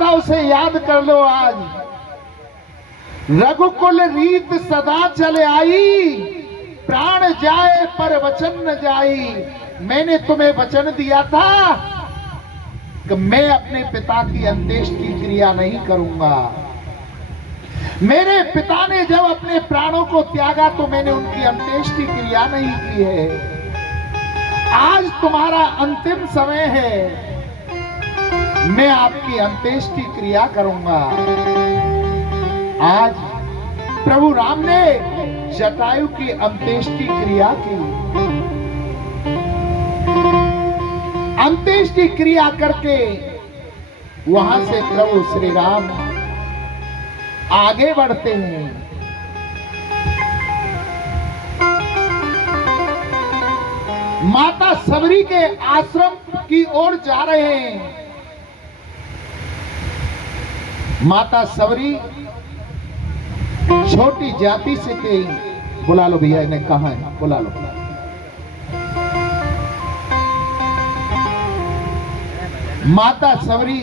था उसे याद कर लो आज। रघुकुल रीत सदा चले आई, प्राण जाए पर वचन न जाई। मैंने तुम्हें वचन दिया था कि मैं अपने पिता की अंत्येष्टि क्रिया नहीं करूंगा। मेरे पिता ने जब अपने प्राणों को त्यागा तो मैंने उनकी अंत्येष्टि क्रिया नहीं की है। आज तुम्हारा अंतिम समय है, मैं आपकी अंत्येष्टि क्रिया करूंगा। आज प्रभु राम ने जटायु की अंत्येष्टि क्रिया की। अंत्येष्टि क्रिया करके वहां से प्रभु श्री राम आगे बढ़ते हैं। माता सबरी के आश्रम की ओर जा रहे हैं। माता सबरी छोटी जाति से थे। बुला लो भैया, इन्हें कहा है, बुला लो। माता सबरी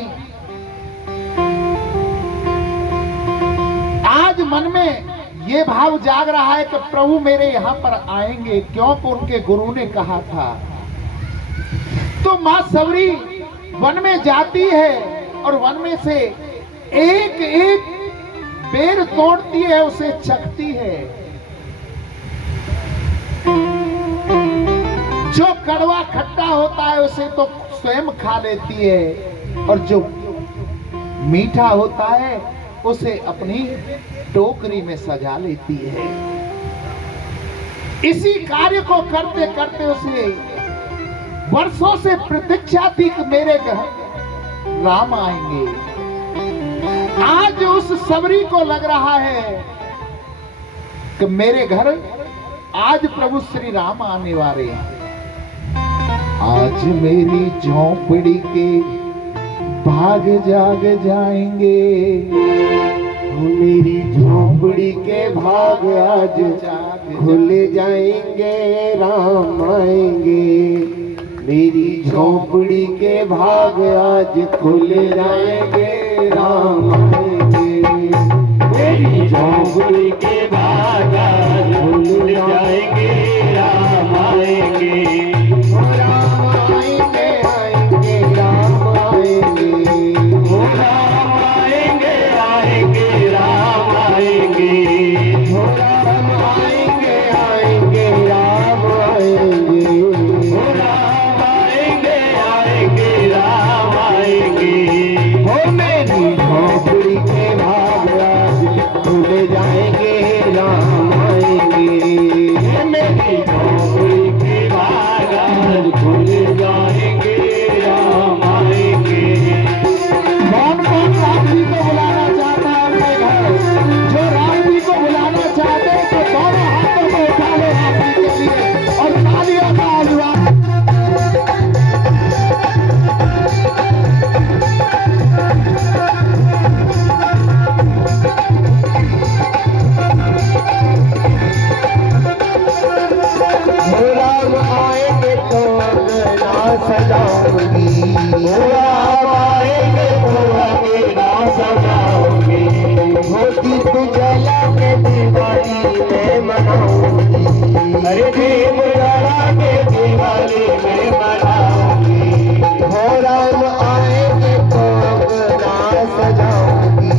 आज मन में ये भाव जाग रहा है कि प्रभु मेरे यहां पर आएंगे, क्योंकि उनके गुरु ने कहा था। तो मां सबरी वन में जाती है और वन में से एक एक बेर तोड़ती है, उसे चखती है। जो कड़वा खट्टा होता है उसे तो स्वयं खा लेती है, और जो मीठा होता है उसे अपनी टोकरी में सजा लेती है। इसी कार्य को करते करते उसे वर्षों से प्रतीक्षा थी कि मेरे घर राम आएंगे। आज उस सबरी को लग रहा है कि मेरे घर आज प्रभु श्री राम आने वाले हैं। आज मेरी झोंपड़ी के भाग जाग जाएंगे, मेरी झोंपड़ी के भाग आज खुल जाएंगे, राम आएंगे। मेरी झोंपड़ी के भाग आज खुल जाएंगे, राम आएंगे। मेरी झोंपड़ी के भाग आज खुल जाएंगे, राम आएंगे। राम आएंगे, आएंगे, राम आएंगे। राम आएंगे, आएंगे, राम आएंगे। राम आएंगे, आएंगे, राम आएंगे। राम आएंगे, आएंगे, राम आएंगे। हो मेरी झोंपड़ी के भाग आज खुल जाएंगे, राम आएंगे। मेरी झोंपड़ी के भाग आज खुल जाएंगे, राम आएंगे। कौन कौन राम जी को बुलाना चाहता है अपने घर? जो राम जी को बुलाना चाहते हैं तो दोनों हाथों को उठा लो राम जी के लिए और तालियों का अभिवादन। राम आएंगे तो अंगना सजाऊंगी, राम आएंगे तो अंगना सजाऊंगी। वो दीप जला के दिवाली में मनाऊंगी, अरे दीप जला के दिवाली में मनाऊंगी। हो राम आएंगे तो अंगना सजाऊंगी,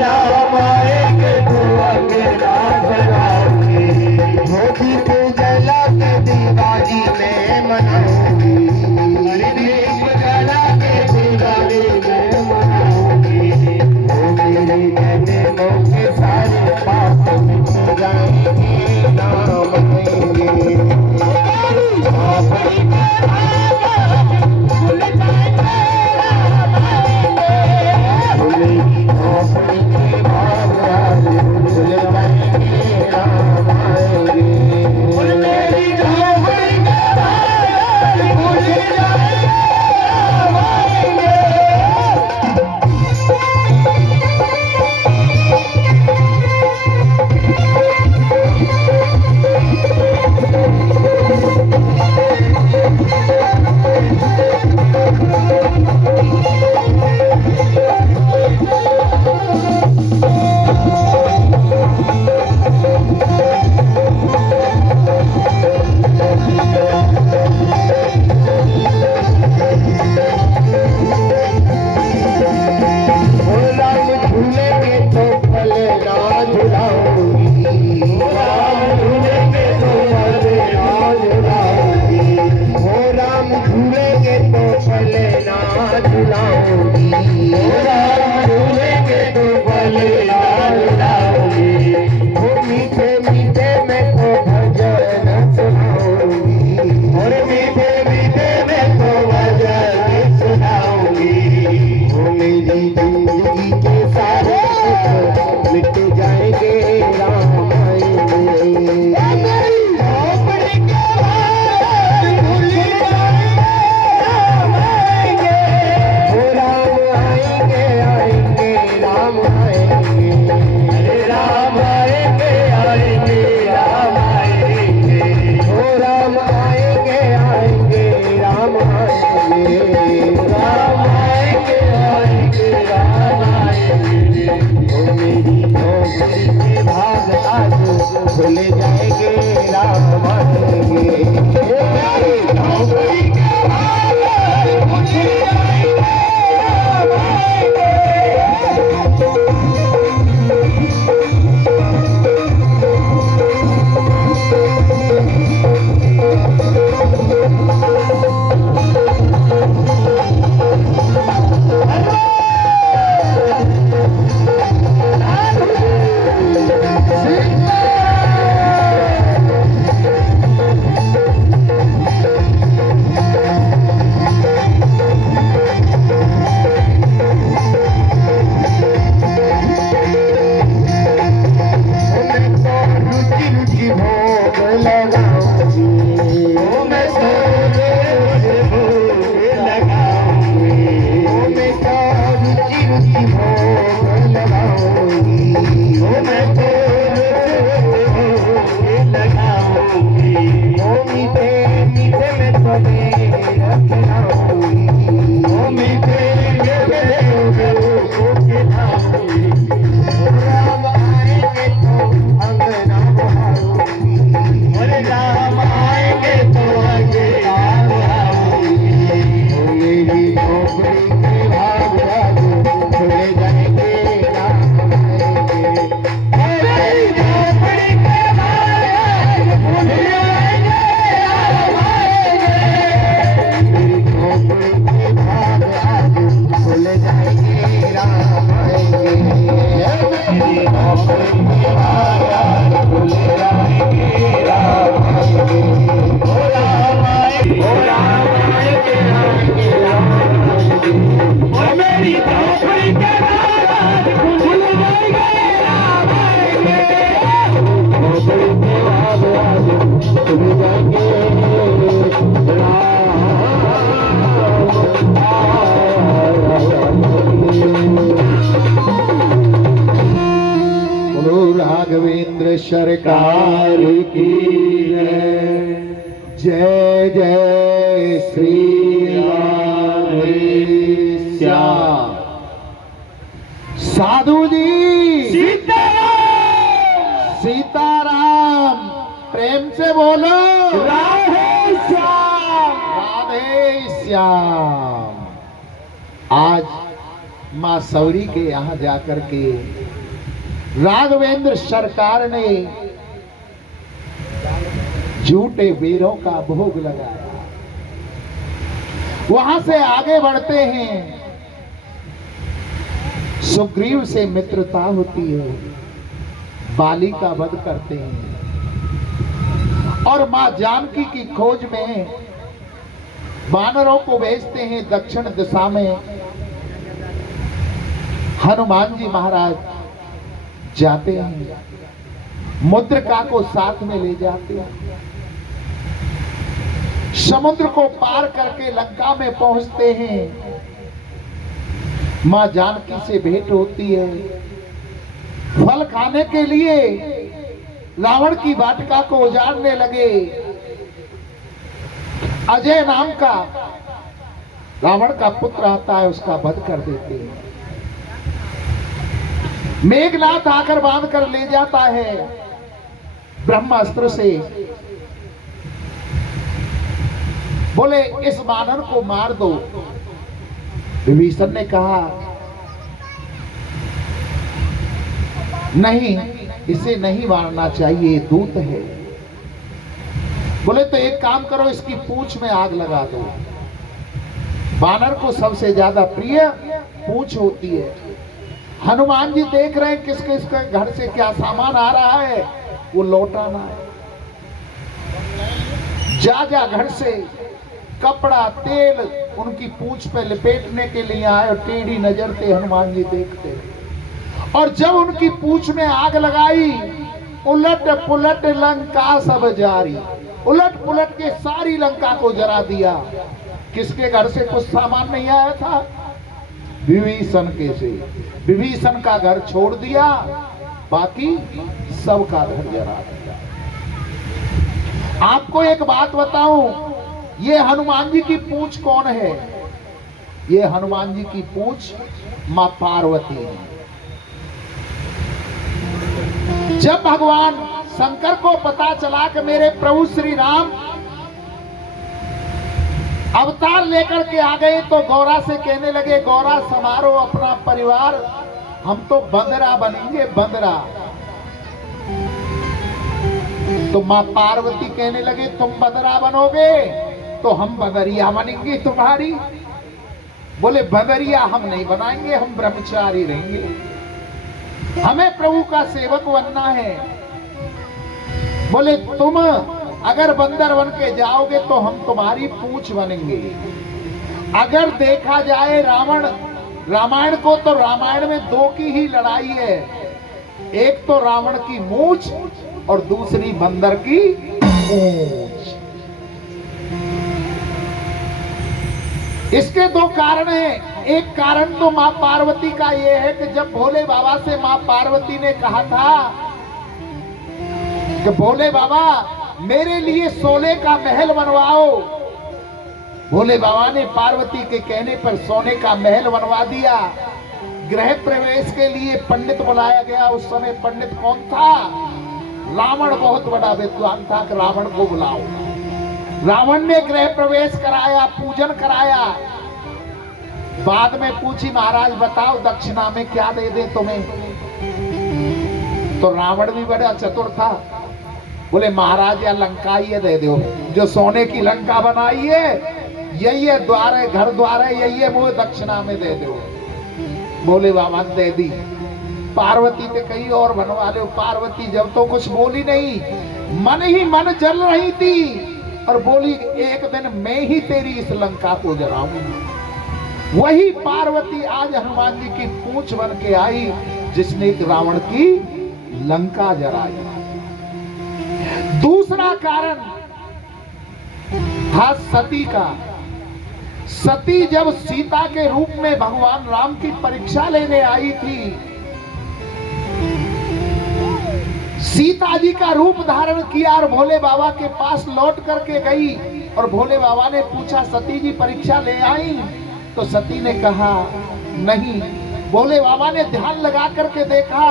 राम आएंगे तो अंगना सजाऊंगी। वो दीप जला के दिवाली में मनाऊंगी, अरे दीप जला के दिवाली में मनाऊंगी। वो मेरे जन्मों के सारे पाप मिट जाएंगे, राम आएंगे। खुल आज खुल जाएंगे, राम आएंगे। मेरी झोपड़ी के बाहर खुल जाएंगे, राम आएंगे। राघवेंद्र सरकार की जय जय श्री राधे श्याम। साधु जी सीताराम, प्रेम से बोलो राधे श्याम, राधे श्याम। आज मां सौरी के यहां जाकर के राघवेंद्र सरकार ने झूठे वीरों का भोग लगाया। वहां से आगे बढ़ते हैं, सुग्रीव से मित्रता होती है, बाली का वध करते हैं और मां जानकी की खोज में वानरों को भेजते हैं दक्षिण दिशा में। हनुमान जी महाराज जाते हैं, मुद्रिका को साथ में ले जाते हैं, समुद्र को पार करके लंका में पहुंचते हैं। मां जानकी से भेंट होती है। फल खाने के लिए रावण की वाटिका को उजाड़ने लगे। अजय नाम का रावण का पुत्र आता है, उसका वध कर देते हैं। मेघनाथ आकर बांध कर ले जाता है ब्रह्मास्त्र से। बोले इस वानर को मार दो। विभीषण ने कहा नहीं, इसे नहीं मारना चाहिए, दूत है। बोले तो एक काम करो, इसकी पूंछ में आग लगा दो। वानर को सबसे ज्यादा प्रिय पूंछ होती है। हनुमान जी देख रहे हैं किस किस के घर से क्या सामान आ रहा है, वो लौटाना है। जा जा घर से कपड़ा तेल उनकी पूंछ पे लपेटने के लिए आए और टेढ़ी नजर से हनुमान जी देखते। और जब उनकी पूंछ में आग लगाई, उलट पुलट लंका सब जारी, उलट पुलट के सारी लंका को जला दिया। किसके घर से कुछ सामान नहीं आया था? विभीषण के से। विभीषण का घर छोड़ दिया, बाकी सबका घर जला दिया। आपको एक बात बताऊं, ये हनुमान जी की पूंछ कौन है? ये हनुमान जी की पूंछ मां पार्वती है। जब भगवान शंकर को पता चला कि मेरे प्रभु श्री राम अवतार लेकर के आ गए, तो गौरा से कहने लगे, गौरा संभालो अपना परिवार, हम तो बंदरा बनेंगे, बंदरा। तो मां पार्वती कहने लगे, तुम बंदरा बनोगे तो हम बंदरिया बनेंगे तुम्हारी। बोले बंदरिया हम नहीं बनाएंगे, हम ब्रह्मचारी रहेंगे, हमें प्रभु का सेवक बनना है। बोले तुम अगर बंदर बन के जाओगे तो हम तुम्हारी पूंछ बनेंगे। अगर देखा जाए रामायण को, तो रामायण में दो की ही लड़ाई है, एक तो रावण की मूंछ और दूसरी बंदर की पूंछ। इसके दो कारण हैं। एक कारण तो मां पार्वती का यह है कि जब भोले बाबा से मां पार्वती ने कहा था कि भोले बाबा मेरे लिए सोने का महल बनवाओ, भोले बाबा ने पार्वती के कहने पर सोने का महल बनवा दिया। गृह प्रवेश के लिए पंडित बुलाया गया। उस समय पंडित कौन था? रावण बहुत बड़ा विद्वान था कि रावण को बुलाओ। रावण ने गृह प्रवेश कराया, पूजन कराया। बाद में पूछी, महाराज बताओ दक्षिणा में क्या दे दे तुम्हें? तो रावण भी बड़ा चतुर था, बोले महाराज या लंका ही दे दो, जो सोने की लंका बनाई है यही है, द्वार है, घर द्वार है, यही है, वो दक्षिणा में दे दो। बोले बाबा दे दी। पार्वती ने कहीं और बनवा लो। पार्वती जब तो कुछ बोली नहीं, मन ही मन जल रही थी और बोली, एक दिन मैं ही तेरी इस लंका को जलाऊंगी। वही पार्वती आज हनुमान जी की पूंछ बन के आई, जिसने रावण की लंका जलाई। दूसरा कारण था सती का। सती जब सीता के रूप में भगवान राम की परीक्षा लेने आई थी, सीता जी का रूप धारण किया और भोले बाबा के पास लौट करके गई। और भोले बाबा ने पूछा, सती जी परीक्षा ले आई? तो सती ने कहा नहीं। भोले बाबा ने ध्यान लगा करके देखा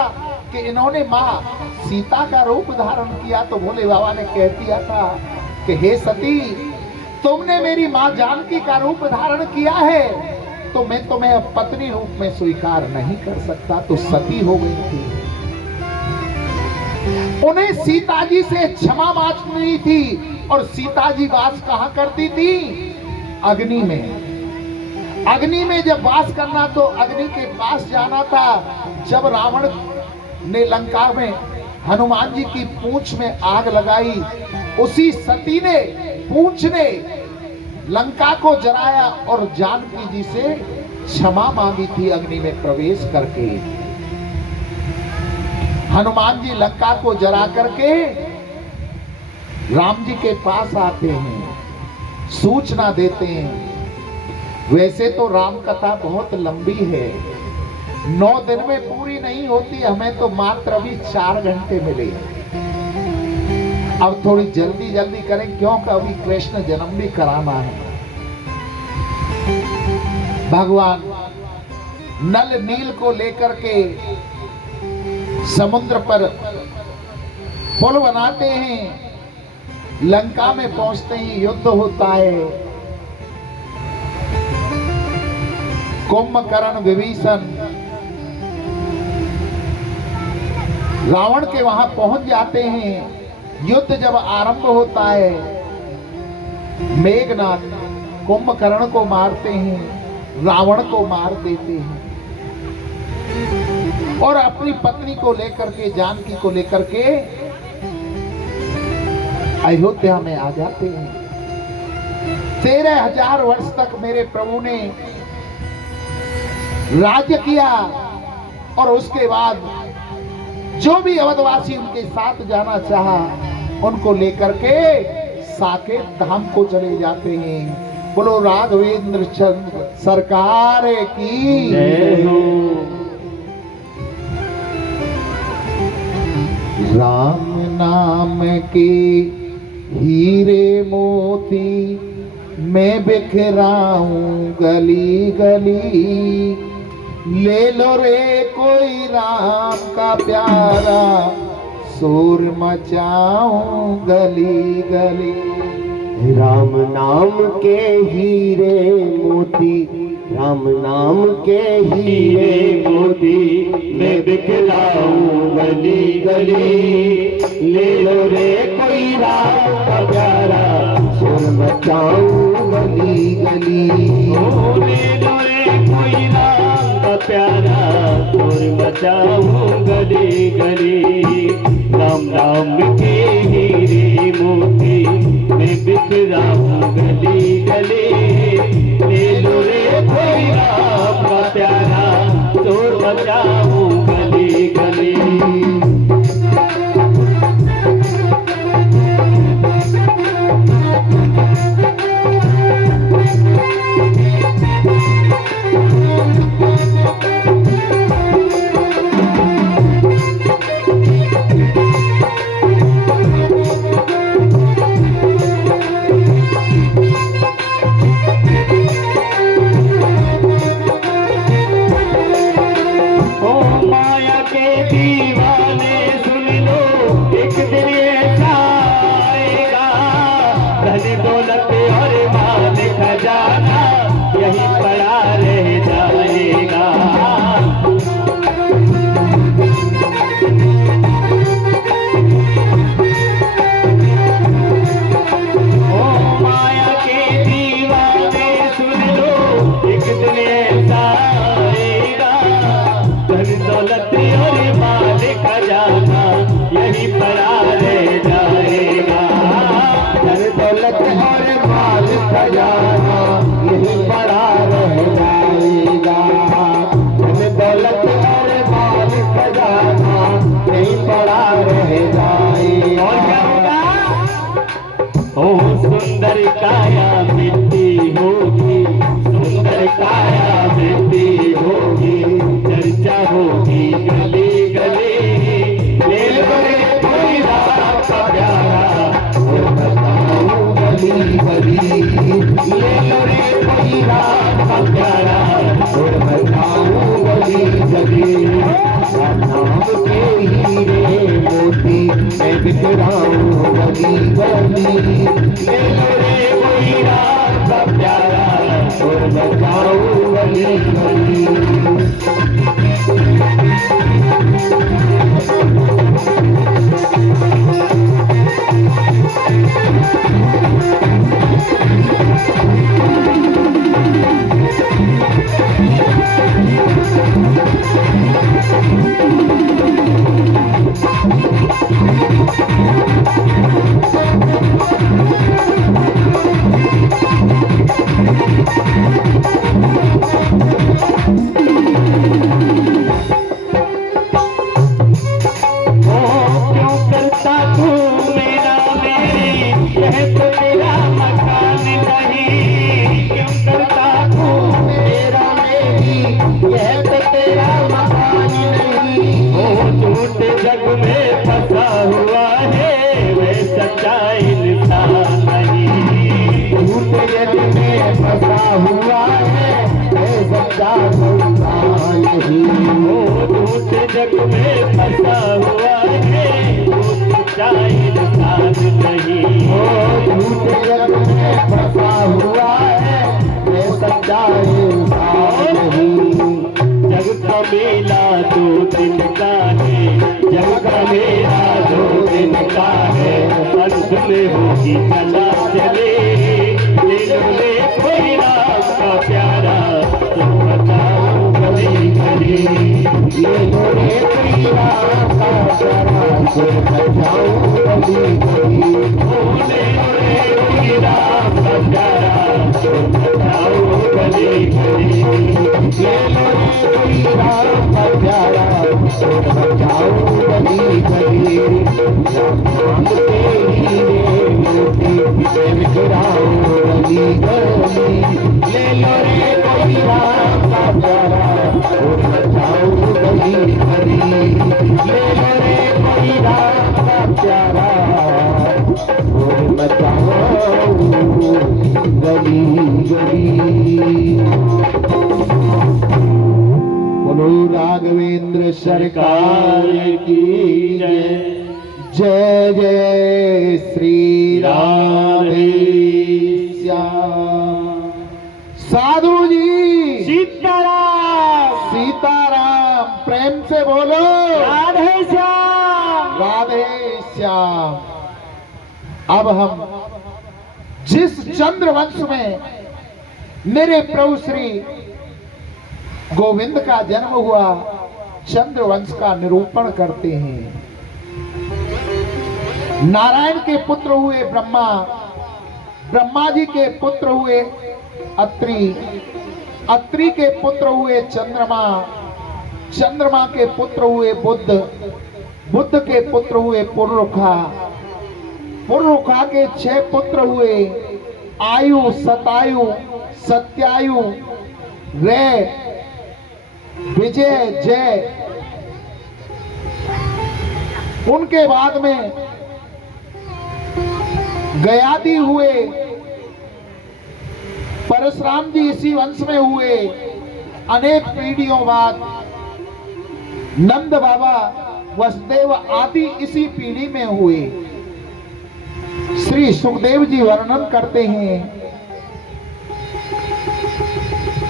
कि इन्होंने मां सीता का रूप धारण किया। तो भोले बाबा ने कह दिया था कि हे सती, तुमने मेरी मां जानकी का रूप धारण किया है, तो मैं तुम्हें पत्नी रूप में स्वीकार नहीं कर सकता। तो सती हो गई थी। उन्हें सीता जी से क्षमा मांगनी थी। और सीता जी वास कहां करती थी? अग्नि में। अग्नि में जब वास करना तो अग्नि के पास जाना था। जब रावण ने लंका में हनुमान जी की पूंछ में आग लगाई, उसी सती ने पूंछ ने लंका को जलाया और जानकी जी से क्षमा मांगी थी अग्नि में प्रवेश करके। हनुमान जी लंका को जला करके राम जी के पास आते हैं, सूचना देते हैं। वैसे तो राम कथा बहुत लंबी है, 9 दिन में पूरी नहीं होती, हमें तो मात्र अभी 4 घंटे मिले। अब थोड़ी जल्दी जल्दी करें, क्योंकि अभी कृष्ण जन्म भी कराना है। भगवान नल नील को लेकर के समुद्र पर पुल बनाते हैं, लंका में पहुंचते ही युद्ध होता है। कुंभकर्ण विभीषण रावण के वहां पहुंच जाते हैं। युद्ध जब आरंभ होता है, मेघनाथ कुंभकर्ण को मारते हैं, रावण को मार देते हैं और अपनी पत्नी को लेकर के, जानकी को लेकर के अयोध्या में आ जाते हैं। 13,000 वर्ष तक मेरे प्रभु ने राज्य किया और उसके बाद जो भी अवधवासी उनके साथ जाना चाहा, उनको लेकर के साकेत धाम को चले जाते हैं। बोलो राघवेंद्र चंद्र सरकार की जय हो। राम नाम के हीरे मोती मैं बिखराऊं गली गली, ले लो रे कोई राम का प्यारा शोर मचाऊं गली गली। राम नाम के हीरे मोती, राम नाम के हीरे मोती मैं बिखराऊं गली गली। ले लो रे कोई राम का प्यारा, शोर मचाऊं गली गली। ओ ले लो रे कोई राम का प्यारा, शोर मचाऊं गली गली। राम नाम के हीरे मोती मैं बिखराऊं गली गली। ले लो रे कोई राम का प्यारा, शोर मचाऊं गली गली। दौलत और माल खजाना यही पड़ा रह जाएगा। ओ माया के दीवाने सुन लो, एक दिन ऐसा आएगा, धन दौलत और माल खजाना यही पड़ा रह जाएगा। धन दौलत और माल खजाना यही पड़ा रह जाएगा। धन दौलत और माल खजाना यही पड़ा रह जाएगा। और क्या होगा? ओ सुंदर काया मिट्टी होगी, सुंदर काया मिट्टी होगी, चर्चा होगी गली गली। ले लो रे कोई राम का प्यारा, गली गली। ले लो रे कोई राम का प्यारा, और बताऊं गली गली। नाम के हीरे मोती मैं बिखराऊं गली गली। ले लो रे कोई राम का प्यारा, और बताऊं गली गली। जग में फंसा हुआ है वे सच्चा इंसान नहीं। झूठे जग में फंसा हुआ है वे सच्चा इंसान नहीं। ओ झूठे जग में फंसा हुआ है वो सच्चा इंसान नहीं। ओ झूठे जग में फंसा हुआ है वे सच्चा इंसान नहीं। जग का मेला 2 दिन का है, जग का मेला 2 दिन का है, अंत में होगी चला चले। ले लो रे कोई राम का प्यारा, तुम बताओ गली गली। ले लो रे कोई राम का प्यारा, तुम बताओ गली गली। ले लो रे कोई राम का प्यारा, तुम बताओ गली गली। ले लो रे कोई राम का प्यारा, तुम बताओ गली गली। राम के हीरे मोती मैं बिखराऊं गली गली। ले लो रे कोई राम का प्यारा, तुम बताओ गली गली। ले लो रे कोई राम का प्यारा, तुम बताओ गली गली। बोलो राघवेंद्र सरकार की जय। जय जय श्री राधे श्याम। साधु जी सीताराम सीताराम, प्रेम से बोलो राधे श्याम। राधे श्याम। अब हम जिस चंद्रवंश में मेरे प्रभु श्री गोविंद का जन्म हुआ, चंद्रवंश का निरूपण करते हैं। नारायण के पुत्र हुए ब्रह्मा, ब्रह्मा जी के पुत्र हुए अत्रि, अत्रि के पुत्र हुए चंद्रमा, चंद्रमा के पुत्र हुए बुध, बुध के पुत्र हुए पुरुखा, पुरुखा के 6 पुत्र हुए आयु, सतायु, सत्यायु, रे, विजय, जय। उनके बाद में गयादि हुए, परशुराम जी इसी वंश में हुए। अनेक पीढ़ियों बाद नंद बाबा, वसुदेव आदि इसी पीढ़ी में हुए। श्री सुखदेव जी वर्णन करते हैं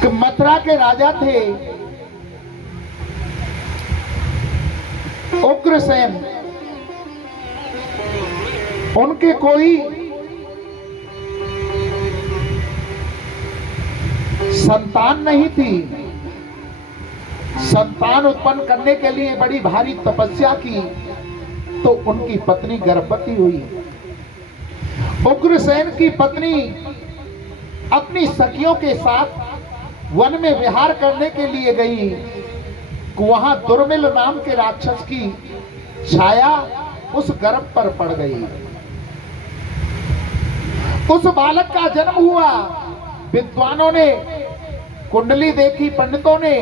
कि मथुरा के राजा थे उग्रसेन। उनके कोई संतान नहीं थी। संतान उत्पन्न करने के लिए बड़ी भारी तपस्या की तो उनकी पत्नी गर्भवती हुई। उग्रसेन की पत्नी अपनी सखियों के साथ वन में विहार करने के लिए गई। वहां दुर्मिल नाम के राक्षस की छाया उस गर्भ पर पड़ गई। उस बालक का जन्म हुआ। विद्वानों ने कुंडली देखी, पंडितों ने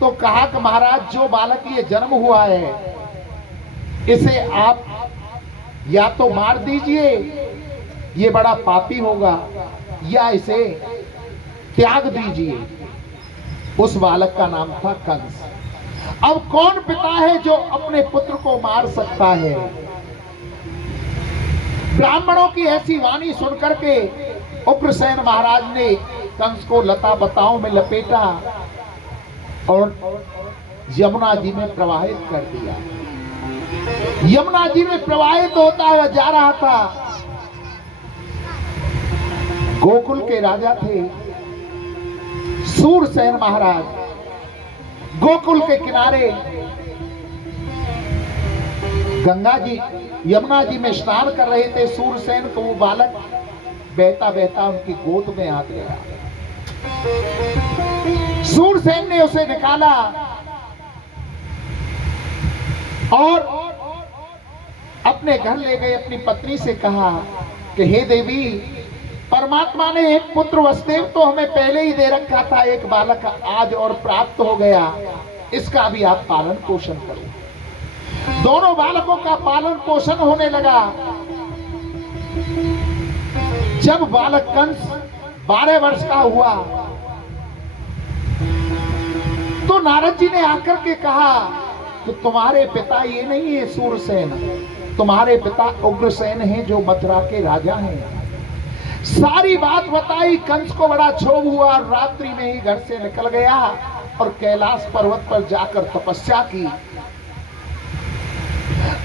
तो कहा कि महाराज, जो बालक ये जन्म हुआ है इसे आप या तो मार दीजिए, ये बड़ा पापी होगा, या इसे त्याग दीजिए। उस बालक का नाम था कंस। अब कौन पिता है जो अपने पुत्र को मार सकता है? ब्राह्मणों की ऐसी वाणी सुनकर के उग्रसेन महाराज ने कंस को लता बताओं में लपेटा और यमुना जी में प्रवाहित कर दिया। यमुना जी में प्रवाहित होता हुआ जा रहा था। गोकुल के राजा थे सूरसेन महाराज। गोकुल के किनारे गंगा जी, यमुना जी में स्नान कर रहे थे। सूरसेन को वो बालक बहता बहता उनकी गोद में आ गया। सूरसेन ने उसे निकाला और अपने घर ले गए। अपनी पत्नी से कहा कि हे देवी, परमात्मा ने एक पुत्र वसुदेव तो हमें पहले ही दे रखा था, एक बालक आज और प्राप्त हो गया, इसका भी आप पालन पोषण करो। दोनों बालकों का पालन पोषण होने लगा। जब बालक कंस 12 वर्ष का हुआ तो नारद जी ने आकर के कहा कि तुम्हारे पिता ये नहीं है सूरसेन, तुम्हारे पिता उग्रसेन हैं जो मथुरा के राजा हैं। सारी बात बताई। कंस को बड़ा क्षोभ हुआ। रात्रि में ही घर से निकल गया और कैलाश पर्वत पर जाकर तपस्या की।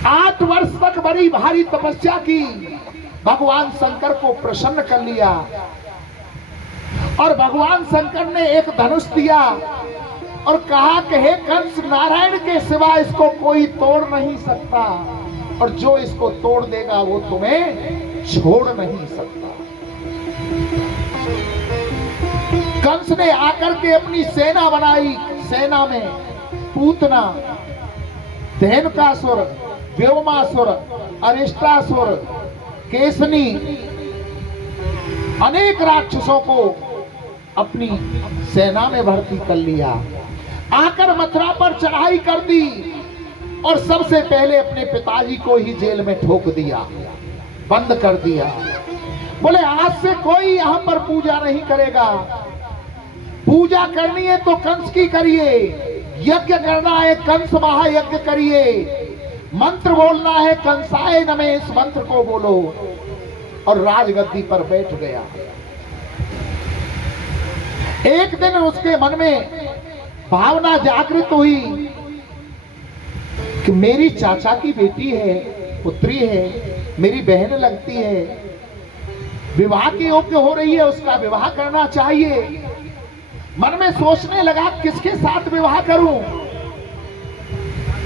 8 वर्ष तक बड़ी भारी तपस्या की। भगवान शंकर को प्रसन्न कर लिया और भगवान शंकर ने एक धनुष दिया और कहा कि हे कंस, नारायण के सिवा इसको कोई तोड़ नहीं सकता और जो इसको तोड़ देगा वो तुम्हें छोड़ नहीं सकता। कंस ने आकर के अपनी सेना बनाई। सेना में पूतना, धेनुकासुर, व्योमासुर, अरिष्टासुर, केसनी, अनेक राक्षसों को अपनी सेना में भर्ती कर लिया। आकर मथुरा पर चढ़ाई कर दी और सबसे पहले अपने पिताजी को ही जेल में ठोक दिया, बंद कर दिया। बोले आज से कोई यहां पर पूजा नहीं करेगा। पूजा करनी है तो कंस की करिए, यज्ञ करना है कंस महायज्ञ करिए। मंत्र बोलना है, कंसाय नमः, इस मंत्र को बोलो, और राजगद्दी पर बैठ गया। एक दिन उसके मन में भावना जागृत हुई कि मेरी चाचा की बेटी है, पुत्री है, मेरी बहन लगती है, विवाह की योग्य हो रही है, उसका विवाह करना चाहिए। मन में सोचने लगा किसके साथ विवाह करूं,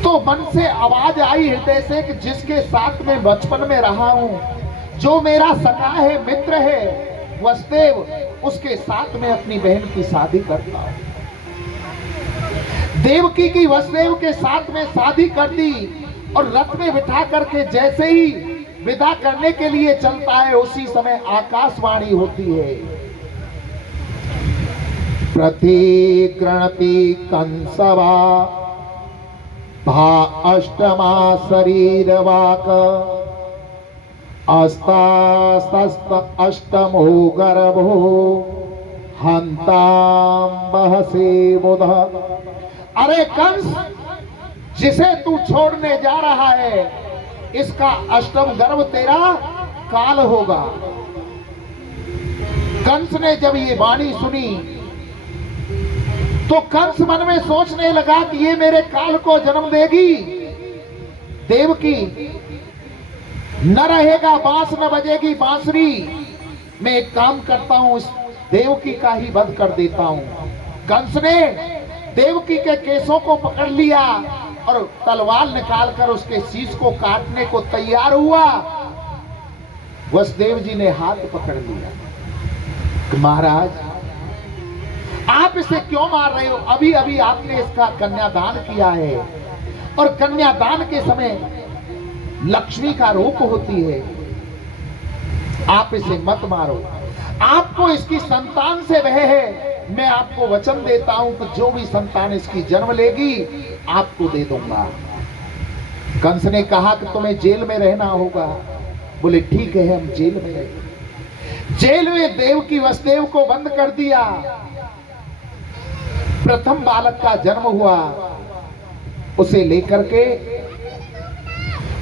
तो मन से आवाज आई हृदय से कि जिसके साथ में बचपन में रहा हूं, जो मेरा सखा है, मित्र है, वसुदेव, उसके साथ में अपनी बहन की शादी करता हूं। देवकी की वसुदेव के साथ में शादी कर दी और रथ में बिठा करके जैसे ही विदा करने के लिए चलता है, उसी समय आकाशवाणी होती है, प्रतिगृणति कंसवा भा अष्टमा शरीर वाक अस्तास्त अष्टमो गर्भो हंताम बहसे बुध। अरे कंस, जिसे तू छोड़ने जा रहा है, इसका अष्टम गर्भ तेरा काल होगा। कंस ने जब ये वाणी सुनी तो कंस मन में सोचने लगा कि ये मेरे काल को जन्म देगी। देवकी, न रहेगा बांस, न बजेगी बांसुरी। मैं एक काम करता हूं, इस देवकी का ही वध कर देता हूं। कंस ने देवकी के केसों को पकड़ लिया और तलवार निकालकर उसके शीश को काटने को तैयार हुआ। वसुदेव जी ने हाथ पकड़ लिया कि महाराज, आप इसे क्यों मार रहे हो? अभी अभी आपने इसका कन्यादान किया है, और कन्यादान के समय लक्ष्मी का रूप होती है, आप इसे मत मारो। आपको इसकी संतान से वह है, मैं आपको वचन देता हूं कि जो भी संतान इसकी जन्म लेगी आपको दे दूंगा। कंस ने कहा कि तुम्हें जेल में रहना होगा। बोले ठीक है, हम जेल में रहेंगे। जेल में देवकी वसुदेव को बंद कर दिया। प्रथम बालक का जन्म हुआ, उसे लेकर के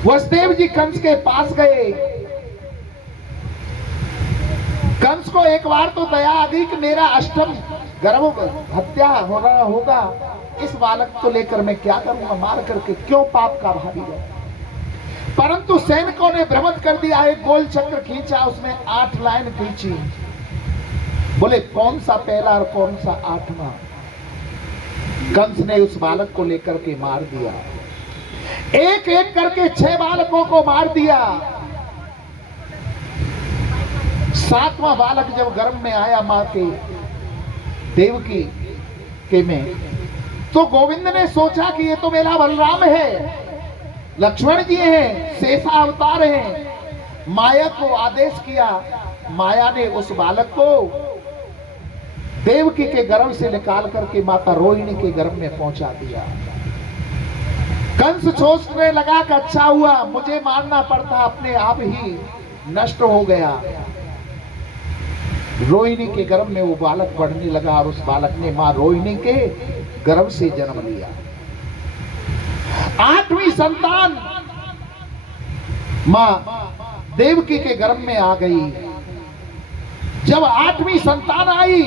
वसुदेव जी कंस के पास गए। कंस को एक बार तो दया आ गई कि मेरा अष्टम गर्भ हत्या हो रहा होगा, इस बालक को लेकर मैं क्या करूंगा, मार करके क्यों पाप का भागी है। परंतु सैनिकों ने भ्रमित कर दिया, एक गोल चक्र खींचा, उसमें 8 लाइन खींची। बोले कौन सा पहला और कौन सा 8वां? कंस ने उस बालक को लेकर के मार दिया। एक एक करके 6 बालकों को मार दिया। 7वां बालक जब गर्भ में आया मां के, देवकी के में, तो गोविंद ने सोचा कि ये तो मेरा बलराम है, लक्ष्मण जी हैं, शेषा अवतार हैं। माया को आदेश किया, माया ने उस बालक को देवकी के गर्भ से निकाल करके माता रोहिणी के गर्भ में पहुंचा दिया। कंस सोचने लगा कि अच्छा हुआ, मुझे मारना पड़ता, अपने आप ही नष्ट हो गया। रोहिणी के गर्भ में वो बालक बढ़ने लगा और उस बालक ने मां रोहिणी के गर्भ से जन्म लिया। 8वीं संतान मां देवकी के गर्भ में आ गई। जब 8वीं संतान आई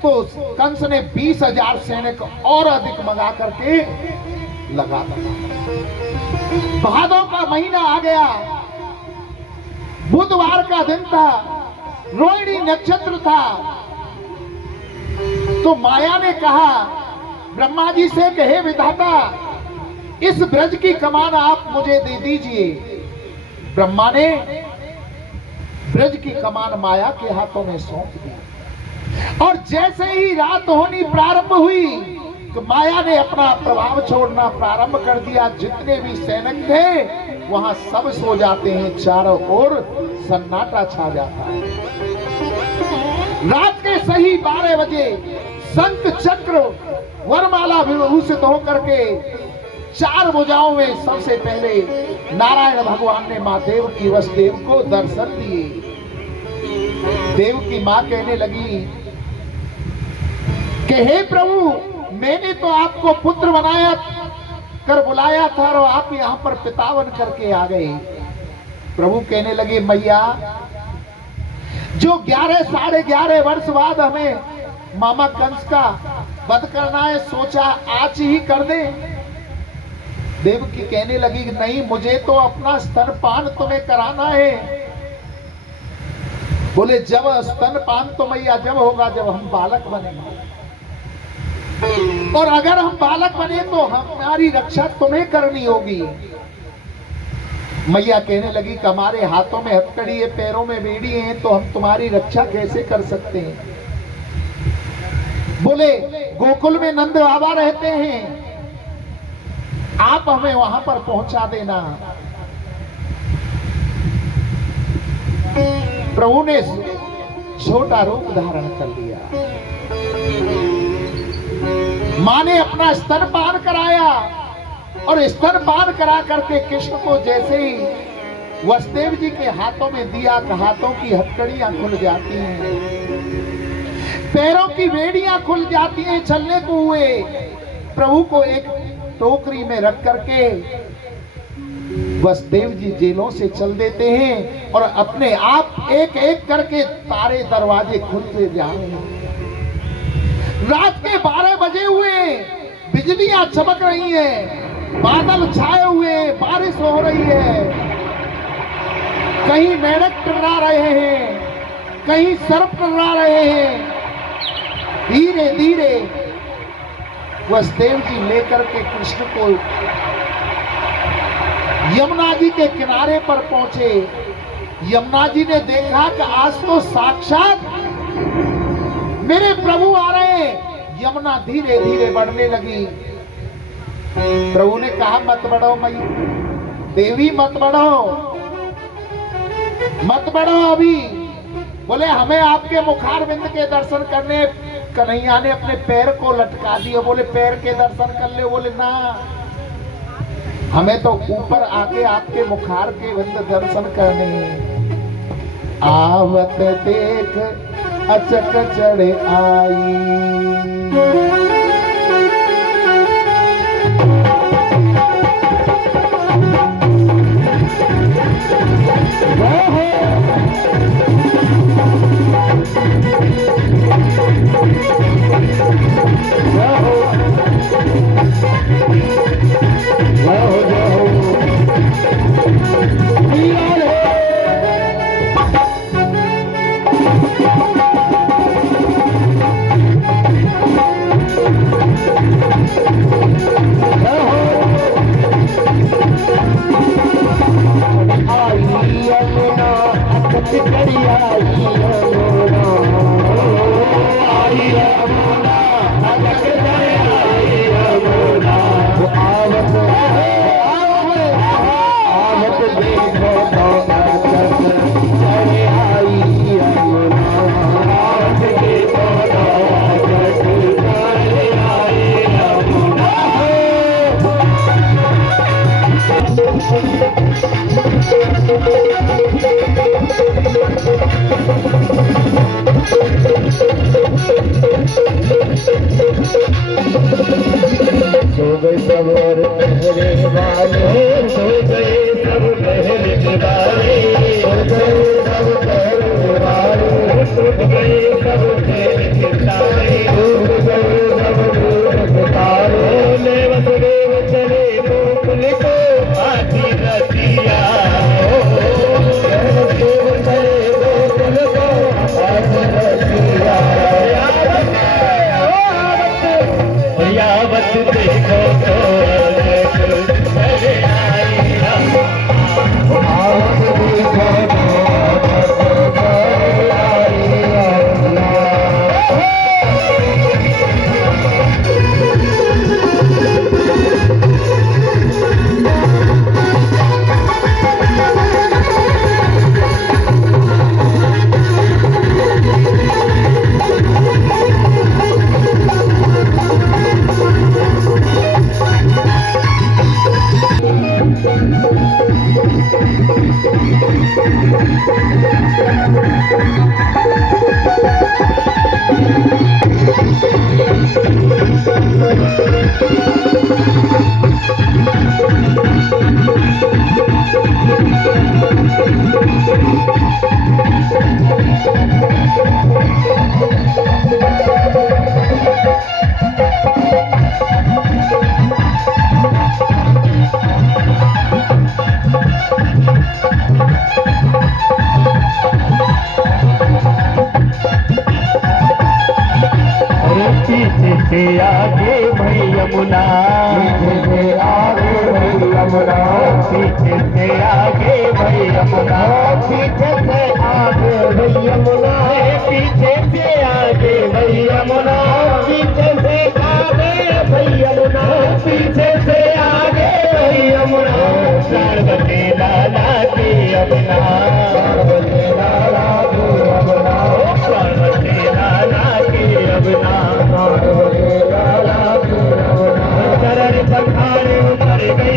तो कंस ने 20,000 सैनिक और अधिक मंगा करके लगा दिया। भादों का महीना आ गया, बुधवार का दिन था, रोहिणी नक्षत्र था। तो माया ने कहा ब्रह्मा जी से, कहे विधाता, इस ब्रज की कमान आप मुझे दे दीजिए। ब्रह्मा ने ब्रज की कमान माया के हाथों में सौंप दी। और जैसे ही रात होनी प्रारंभ हुई तो माया ने अपना प्रभाव छोड़ना प्रारंभ कर दिया। जितने भी सैनिक थे वहां सब सो जाते हैं, चारों ओर सन्नाटा छा जाता है। रात के सही 12 बजे शंख चक्र वरमाला विभूषित होकर के 4 भुजाओं में सबसे पहले नारायण भगवान ने मां देव की वसुदेव को दर्शन दिए। देव की मां कहने लगी कि हे प्रभु, मैंने तो आपको पुत्र बनाया कर बुलाया था और आप यहाँ पर पितावन करके आ गए। प्रभु कहने लगे, मैया जो 11 साढ़े 11 वर्ष बाद हमें मामा कंस का वध करना है, सोचा आज ही कर दे। देवकी कहने लगी, नहीं, मुझे तो अपना स्तनपान तुम्हें कराना है। बोले, जब स्तनपान तो मैया जब होगा जब हम बालक बनेंगे, और अगर हम बालक बने तो हमारी रक्षा तुम्हें करनी होगी। मैया कहने लगी कि हमारे हाथों में हथकड़ी है, पैरों में बेड़ी है, तो हम तुम्हारी रक्षा कैसे कर सकते हैं। बोले, गोकुल में नंद बाबा रहते हैं, आप हमें वहां पर पहुंचा देना। प्रभु ने छोटा रूप धारण कर लिया। मां ने अपना स्तनपान कराया, और स्तनपान करा करके कृष्ण को जैसे ही वसुदेव जी के हाथों में दिया, हाथों की हथकड़ियां खुल जाती हैं, पैरों की बेड़ियां खुल जाती हैं, चलने को हुए। प्रभु को एक टोकरी में रख करके वसुदेव जी जेलों से चल देते हैं, और अपने आप एक एक करके सारे दरवाजे खुलते जा रहे हैं। रात के 12 बजे हुए, बिजलियां चमक रही हैं, बादल छाए हुए, बारिश हो रही है, कहीं मेढक टर्रा रहे हैं, कहीं सर्प टर्रा रहे हैं। धीरे धीरे वसुदेव जी लेकर के कृष्ण को यमुना जी के किनारे पर पहुंचे। यमुना जी ने देखा कि आज तो साक्षात मेरे प्रभु आ रहे हैं। यमुना धीरे धीरे बढ़ने लगी। प्रभु ने कहा, मत बढ़ो मई देवी, मत बढ़ो, मत बढ़ो अभी। बोले, हमें आपके मुखारविंद के दर्शन करने। कन्हैया ने अपने पैर को लटका दिया। बोले, पैर के दर्शन कर ले। बोले, ना, हमें तो ऊपर आके आपके मुखार के विंद दर्शन करने हैं। आवत देख अचक चढ़े आई, पीछे से आगे भाई यमुना, पीछे से आगे भाई यमुना, पीछे से आगे भाई यमुना, पीछे से आगे भाई यमुना, पीछे से आगे भाई यमुना, पार्वती लाला की यमुना, पार्वती लाला की यमुना, पार्वती लाला की यमुना, पार्वती लाला की यमुना, चरण पखारे उतर गई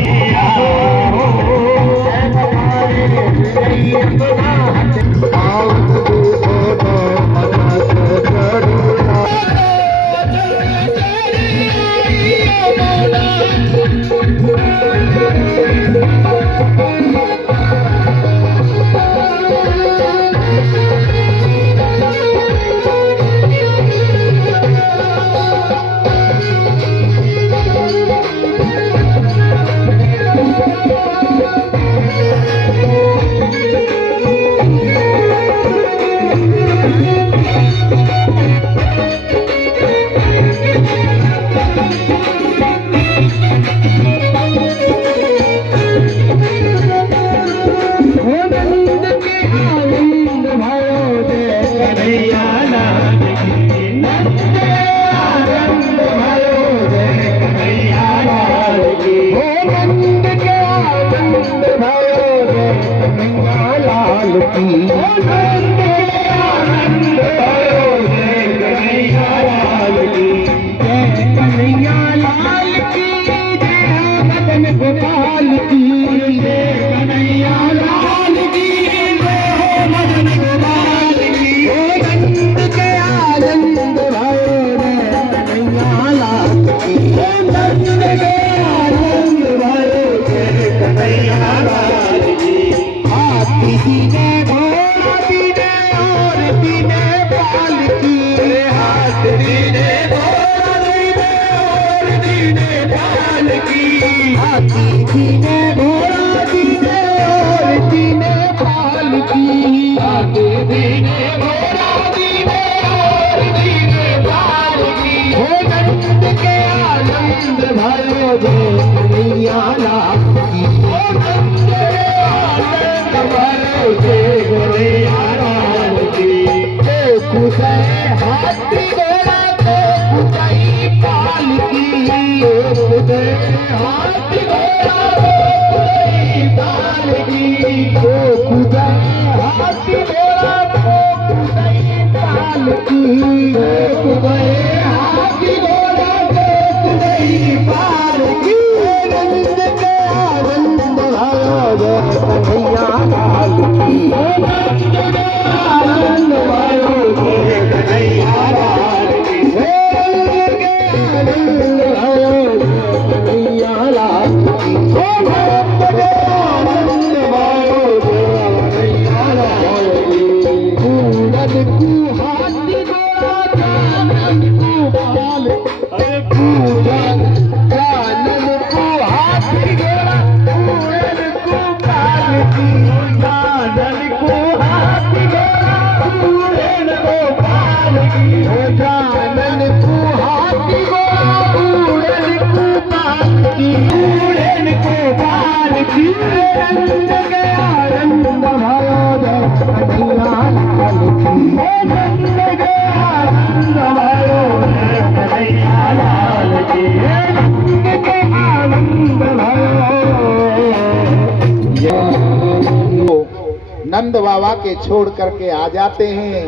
नंद बाबा के छोड़ करके आ जाते हैं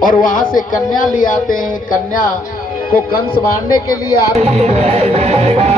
और वहां से कन्या ले आते हैं। कन्या को कंस मारने के लिए आते हैं।